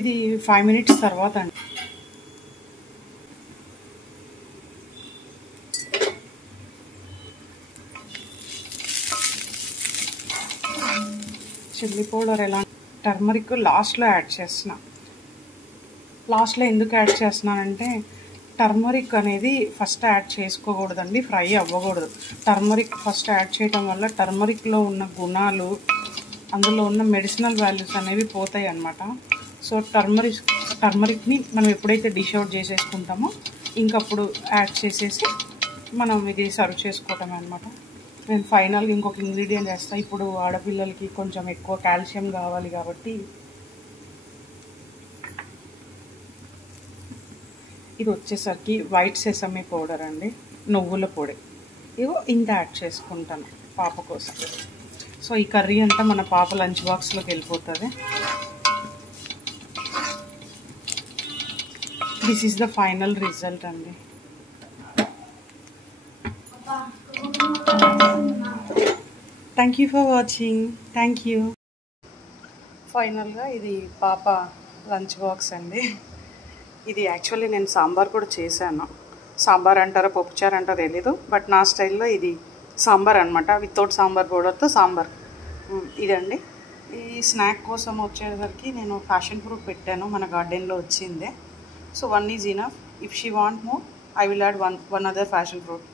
ఇది 5 minutes తర్వాత అండి. చిల్లీ పౌడర్ ఎలా టర్మరిక్ లాస్ట్లో యాడ్ చేస్తున్నా. లాస్ట్లో ఎందుకు యాడ్ చేస్తున్నానంటే టర్మరిక్ అనేది ఫస్ట్ యాడ్ చేసుకోకూడదండి, ఫ్రై అవ్వకూడదు. టర్మరిక్ ఫస్ట్ యాడ్ చేయడం వల్ల టర్మరిక్లో ఉన్న గుణాలు, అందులో ఉన్న మెడిసినల్ వాల్యూస్ అనేవి పోతాయి అన్నమాట. సో టర్మరిక్ని మనం ఎప్పుడైతే డిష్ అవుట్ చేసేసుకుంటామో ఇంకప్పుడు యాడ్ చేసేసి మనం ఇది సర్వ్ చేసుకోవటం అనమాట. నేను ఫైనల్గా ఇంకొక ఇంగ్రీడియంట్ వేస్తాను. ఇప్పుడు ఆడపిల్లలకి కొంచెం ఎక్కువ కాల్షియం కావాలి కాబట్టి ఇది వచ్చేసరికి వైట్ సెసమీ పౌడర్ అండి, నువ్వుల పొడి. ఇగో ఇంత యాడ్ చేసుకుంటాను పాప కోసం. సో ఈ కర్రీ అంతా మన పాప లంచ్ బాక్స్లోకి వెళ్ళిపోతుంది. This is the final result అండి. Thank you for watching. Thank you. ఫైనల్గా ఇది పాప లంచ్ బాక్స్ అండి. ఇది యాక్చువల్లీ నేను సాంబార్ కూడా చేశాను. సాంబార్ అంటారో పప్పుచారు అంటారో తెలీదు, బట్ నా స్టైల్లో ఇది సాంబార్ అనమాట. వితౌట్ సాంబార్ పౌడర్తో సాంబార్ ఇదండి. ఈ స్నాక్ కోసం వచ్చేసరికి నేను ఫ్యాషన్ ఫ్రూట్ పెట్టాను, మన గార్డెన్లో వచ్చిందే. So 1 is enough. If she want more, I will add one other passion fruit.